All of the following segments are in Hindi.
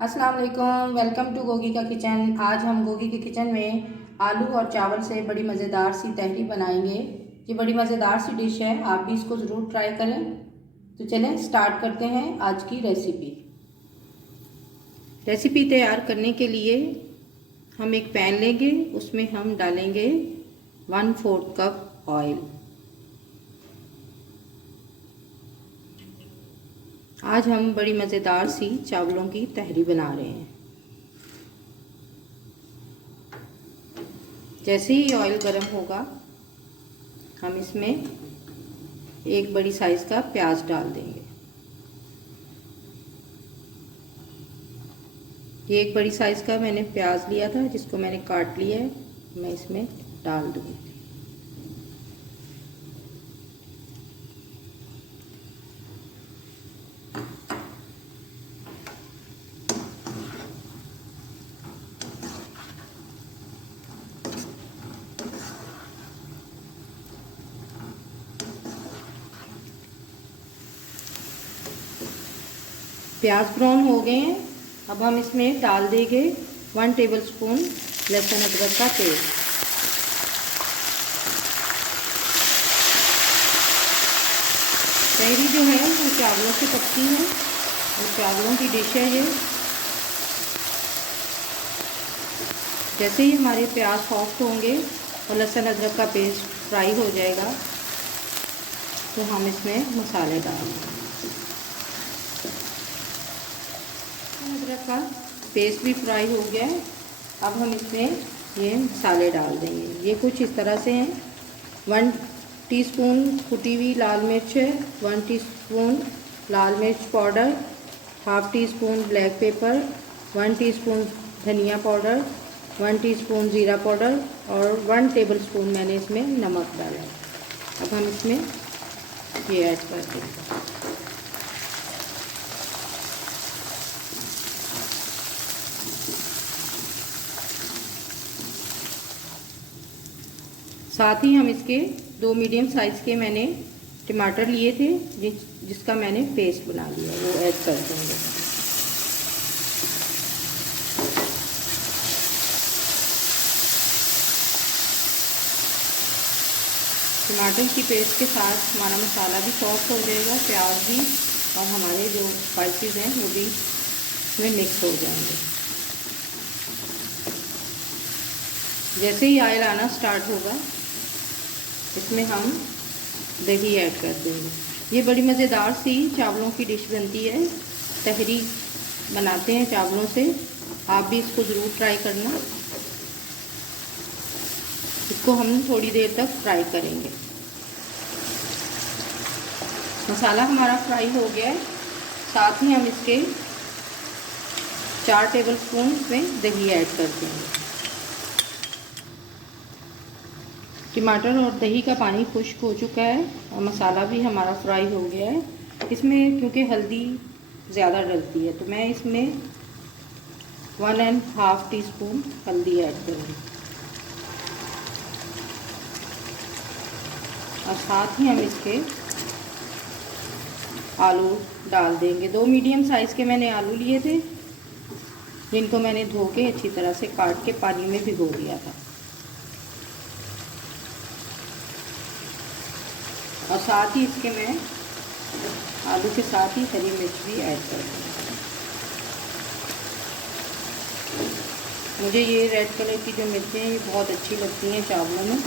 अस्सलाम वालेकुम, वेलकम टू गोगी का किचन। आज हम गोगी के किचन में आलू और चावल से बड़ी मज़ेदार सी तहरी बनाएंगे। ये बड़ी मज़ेदार सी डिश है, आप भी इसको ज़रूर ट्राई करें। तो चलें स्टार्ट करते हैं आज की रेसिपी तैयार करने के लिए हम एक पैन लेंगे, उसमें हम डालेंगे 1/4 कप ऑयल। आज हम बड़ी मज़ेदार सी चावलों की तहरी बना रहे हैं। जैसे ही ऑयल गर्म होगा हम इसमें एक बड़ी साइज़ का प्याज डाल देंगे। ये एक बड़ी साइज़ का मैंने प्याज लिया था, जिसको मैंने काट लिया है, मैं इसमें डाल दूँगी। प्याज ब्राउन हो गए हैं, अब हम इसमें डाल देंगे 1 टेबलस्पून लहसुन अदरक का पेस्ट। तहरी जो है वो चावलों से पकती है और चावलों की डिश है ये। जैसे ही हमारे प्याज सॉफ्ट होंगे और लहसुन अदरक का पेस्ट फ्राई हो जाएगा तो हम इसमें मसाले डालेंगे। अदरक का पेस्ट भी फ्राई हो गया है, अब हम इसमें ये मसाले डाल देंगे। ये कुछ इस तरह से हैं। 1 टीस्पून कुटी हुई लाल मिर्च है, 1 टीस्पून लाल मिर्च powder, half tea spoon black pepper, 1 teaspoon धनिया पाउडर, 1 टीस्पून ज़ीरा पाउडर और 1 टेबलस्पून मैंने इसमें नमक डाला है। अब हम इसमें ये ऐड कर देंगे। साथ ही हम इसके 2 मीडियम साइज़ के मैंने टमाटर लिए थे, जिसका मैंने पेस्ट बना लिया, वो ऐड कर देंगे। टमाटर की पेस्ट के साथ हमारा मसाला भी सॉफ्ट हो जाएगा, प्याज भी, और हमारे जो स्पाइसेस हैं वो भी इसमें मिक्स हो जाएंगे। जैसे ही ऑयल आना स्टार्ट होगा इसमें हम दही ऐड कर देंगे। ये बड़ी मज़ेदार सी चावलों की डिश बनती है, तहरी बनाते हैं चावलों से, आप भी इसको ज़रूर ट्राई करना। इसको हम थोड़ी देर तक फ्राई करेंगे। मसाला हमारा फ्राई हो गया है, साथ ही हम इसके 4 टेबलस्पून इसमें दही ऐड कर देंगे। टमाटर और दही का पानी खुश्क हो चुका है और मसाला भी हमारा फ्राई हो गया है। इसमें क्योंकि हल्दी ज़्यादा डलती है तो मैं इसमें 1.5 टीस्पून हल्दी ऐड करूँगी और साथ ही हम इसके आलू डाल देंगे। 2 मीडियम साइज़ के मैंने आलू लिए थे, जिनको मैंने धो के अच्छी तरह से काट के पानी में भिगो दिया था, और साथ ही इसके मैं आलू के साथ ही हरी मिर्च भी ऐड कर दूँगी। मुझे ये रेड कलर की जो मिर्चें हैं ये बहुत अच्छी लगती हैं चावलों में,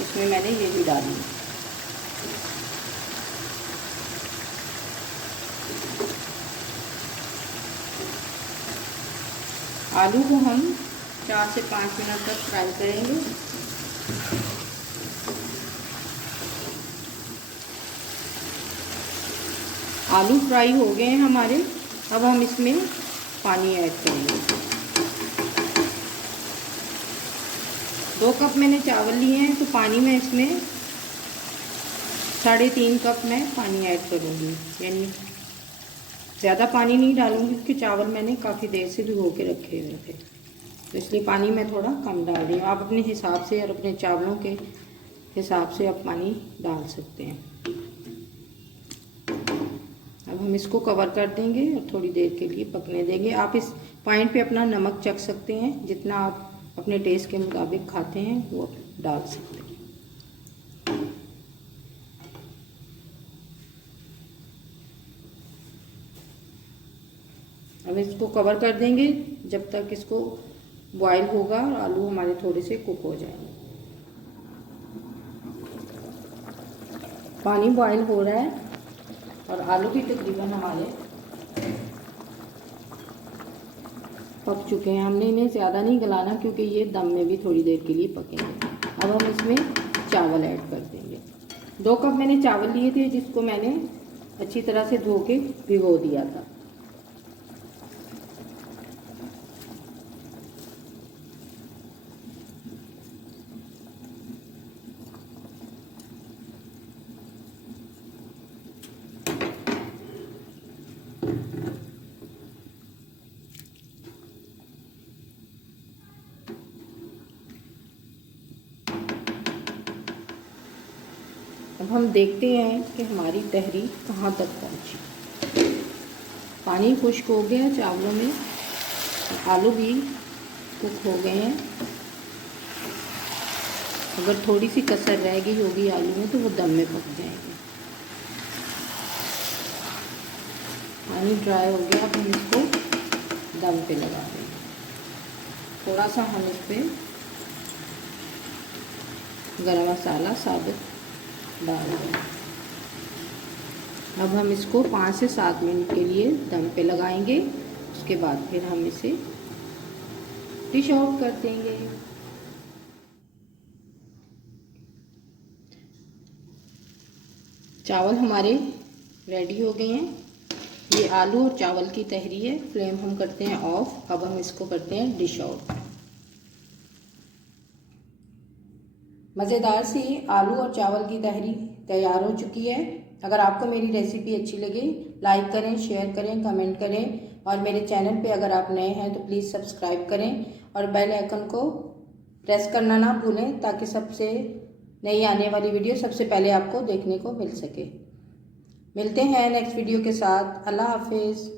इसमें मैंने ये भी डाली। आलू को हम 4 से 5 मिनट तक फ्राई करेंगे। आलू फ्राई हो गए हैं हमारे, अब हम इसमें पानी ऐड करेंगे। 2 कप मैंने चावल लिए हैं तो पानी में इसमें 3.5 कप मैं पानी ऐड करूँगी, यानी ज़्यादा पानी नहीं डालूँगी क्योंकि चावल मैंने काफ़ी देर से भिगो के रखे हुए थे, तो इसलिए पानी मैं थोड़ा कम डाल रही हूँ। आप अपने हिसाब से और अपने चावलों के हिसाब से आप पानी डाल सकते हैं। अब अब हम इसको कवर कर देंगे और थोड़ी देर के लिए पकने देंगे। आप इस पॉइंट पे अपना नमक चख सकते हैं, जितना आप अपने टेस्ट के मुताबिक खाते हैं वो डाल सकते हैं। अब इसको कवर कर देंगे जब तक इसको बॉईल होगा और आलू हमारे थोड़े से कुक हो जाएंगे। पानी बॉईल हो रहा है और आलू भी तकरीबन हमारे पक चुके हैं। हमने इन्हें ज़्यादा नहीं गलाना क्योंकि ये दम में भी थोड़ी देर के लिए पकेंगे। अब हम इसमें चावल ऐड कर देंगे। 2 कप मैंने चावल लिए थे, जिसको मैंने अच्छी तरह से धो के भिगो दिया था। अब हम देखते हैं कि हमारी तहरी कहाँ तक पहुँची। पानी खुश्क हो गया चावलों में, आलू भी कुक हो गए हैं। अगर थोड़ी सी कसर रह गई होगी आलू में तो वो दम में पक जाएंगे। पानी ड्राई हो गया, अब हम इसको दम पे लगा देंगे। थोड़ा सा हम इस पर गरम मसाला साबुत डाल दें। अब हम इसको 5 से 7 मिनट के लिए दम पे लगाएंगे। उसके बाद फिर हम इसे डिश आउट कर देंगे। चावल हमारे रेडी हो गए हैं। ये आलू और चावल की तहरी है। फ्लेम हम करते हैं ऑफ। अब हम इसको करते हैं डिश आउट। मज़ेदार सी आलू और चावल की तहरी तैयार हो चुकी है। अगर आपको मेरी रेसिपी अच्छी लगे, लाइक करें, शेयर करें, कमेंट करें और मेरे चैनल पे अगर आप नए हैं तो प्लीज़ सब्सक्राइब करें और बेल आइकन को प्रेस करना ना भूलें ताकि सबसे नई आने वाली वीडियो सबसे पहले आपको देखने को मिल सके। मिलते हैं नेक्स्ट वीडियो के साथ। अल्लाह हाफिज़।